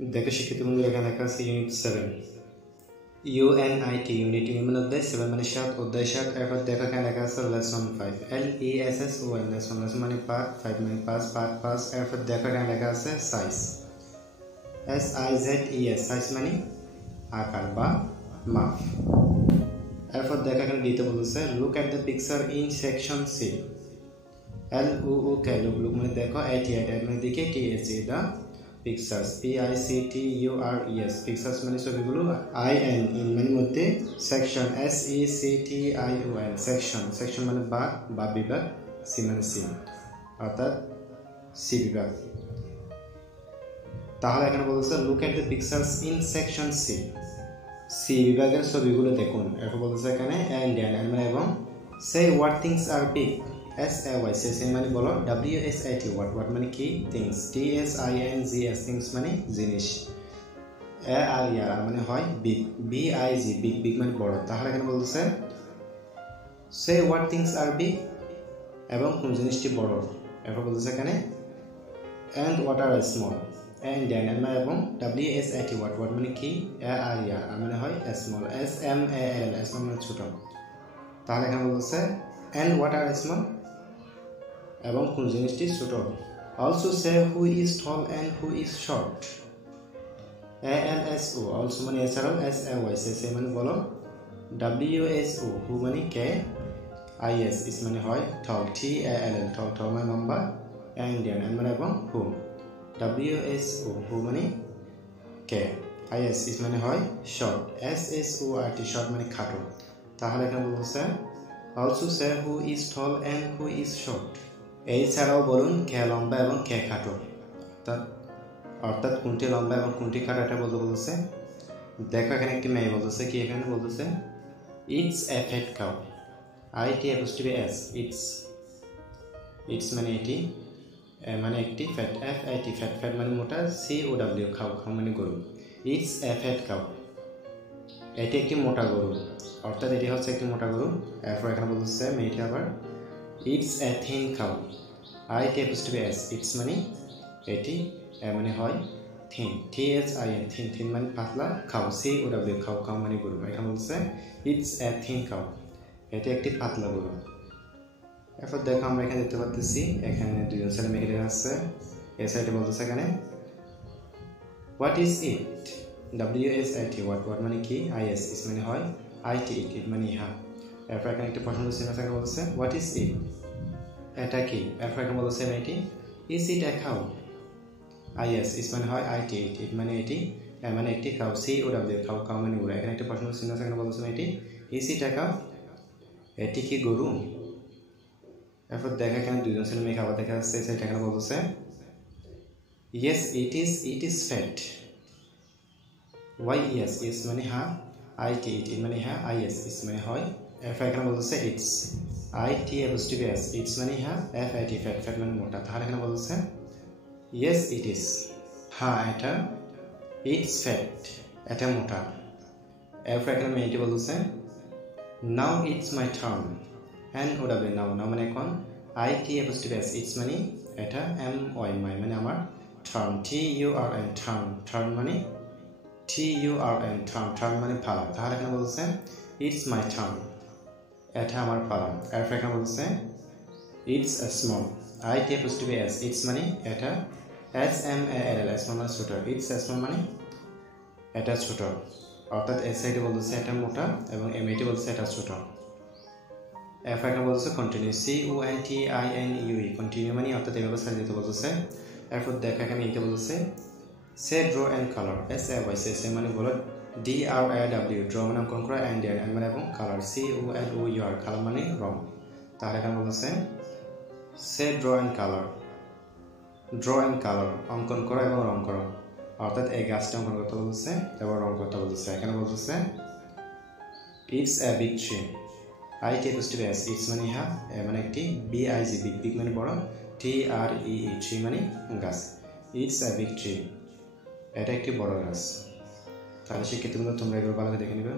দেখো শিক্ষিত বন্ধু এখানে লেখা আছে ইউনিট 7 ইউএনআইটি ইউনিট ইউনিট অধ্যায় 7 মানে 7 অধ্যায় 7 এরপর দেখো এখানে লেখা আছে লেসন 5 LESSON লেসন লেসন মানে পার্ট 5 মানে পার্ট এরপর দেখো এখানে লেখা আছে সাইজ SIZES সাইজ মানে আকার বা মাপ। এরপর দেখো এখানে দিতে বলেছে look at the picture in section C LUK look মানে দেখো এটি মানে দিকে THE the pictures PICTURES pictures মানে ছবিগুলো IN in মানে মধ্যে section SECTION section মানে ভাগ বা বিভাগ C মানে C অর্থাৎ C বিভাগ। তাহলে এখানে বলছে look at the pictures in section C বিভাগের ছবিগুলো দেখুন। এরপর বলছে এখানে and মানে এবং say what things are big SAY say মানে বলো WSIT what মানে কি things THINGS things মানে জিনিস ARER মানে হয় big BIG big মানে বড়। তাহলে এখানে বলছে say what things are big এবং কোন জিনিসটি বড়। এরপর বলছে এখানে and what are small and মানে এবং WSIT what মানে কি ARER মানে হয় small SMAL মানে ছোট। তাহলে এখানে বলছে and what are small এবং কোন জিনিসটি ছোট। also say who is tall and who is short ALSO also মানে এছাড়াও SAY say মানে বলো WSO who মানে কে IS is মানে হয় tall TALL tall মানে লম্বা and মানে এবং who WSO who মানে কে IS is মানে হয় short SSORT short মানে খাটো। তাহলে এখানে বলছে also say who is tall and who is short এই ছাড়াও বলুন কে লম্বা এবং কে খাটো অর্থাৎ কোনটি লম্বা এবং কোনটি খাটো এটা বলতে বলছে। দেখো এখানে একটি মেয়ে বলতেছে কি এখানে বলতেছে it's a fat cow ITS it's মানে এটি মানে একটি ফ্যাট FAT ফ্যাট মানে মোটা COW খাও মানে গরু ইটস এ ফ্যাট কাউ এটি একটি মোটা গরু অর্থাৎ এটি হচ্ছে একটি মোটা গরু। এরপর এখানে বলতেছে মেয়েটি আবার it's a thin cow ITS it's মানে এটি মানে হয় থিন THIN থিন মানে পাতলা খাও COW খাও মানে গরু। এখানে বলছে ইটস এ থিন কাউ এটি একটি পাতলা গরু। এরপর দেখো আমরা এখানে দেখতে পাচ্ছি এখানে দুজন ছেলে মেয়ে লেখা আছে এই সাইডে বলতেছে এখানে what is it WSIT what মানে কি IS is মানে হয় IT it মানে ইহা। এরপর এখানে একটা প্রশ্ন চিহ্ন থাকে বলছে হোয়াট ইজ ইট এটা কি। এরপর এখানে বলছে এটি is it a cow IS is মানে হয় IT it মানে এটি মানে একটি কাউ COW কাউ মানে গরু। এখানে একটা প্রশ্ন চিহ্ন থাকে বলছে এটি ইজ ইট এ কাউ এটি কি গরু। এরপর দেখা এখানে দুজন ছেলে মেয়ে খাবার দেখা যাচ্ছে সেটা এখানে বলছে yes it is fat why yes মানে হ্যাঁ IT মানে হ্যাঁ IS is মানে হয়। এরপর এখানে বলছে ইটস ITS ইটস মানে হ্যাঁ FAT ফ্যাট মানে মোটা। তাহলে এখানে বলছে ইয়েস ইট ইজ হ্যাঁ এটা ইটস ফ্যাট এটা মোটা। এরপর এখানে মেয়েটি বলছে now it's my turn NOW নাও মানে এখন ITS ইটস মানে এটা MY মানে আমার টার্ন TURN টার্ন মানে TURN টার্ন মানে পালা। তাহলে এখানে বলছে ইটস মাই টার্ন এটা আমার পালা। এরপর এখানে বলছে ইটস স্মল ITS ইটস মানে এটা SMALL স্মল মানে ছোট ইটস স্মল মানে এটা ছোট অর্থাৎ এ সাইডে বলছে এটা মোটা এবং এমএটি বলছে এটা ছোট। এরপর এখানে বলছে কন্টিনিউ CONTINUE কন্টিনিউ মানে অর্থাৎ এভাবে সাজিয়ে বলছে। এরপর দেখা এখানে এইটা বলছে সে ড্র অ্যান্ড কালার SAY সে মানে বলো DRAW ড্র মানে অঙ্কন করা অ্যান্ড মানে এবং কালার COLOUR কালার মানে রং। তাহলে এখানে বলছে সে ড্র অ্যান্ড কালার অঙ্কন করো এবং রং করো অর্থাৎ এই গাছটা অঙ্কন করতে বলছে এবং রং করতে বলছে। এখানে বলছে it's a big tree ITS it's মানে হ্যাঁ মানে একটি BIG বিগ মানে বড় TREE ট্রি মানে গাছ ইটস এ বিগ ট্রি এটা একটি বড় গাছ। তাহলে শিক্ষিত তোমরা এগুলো ভালো দেখে নেবে।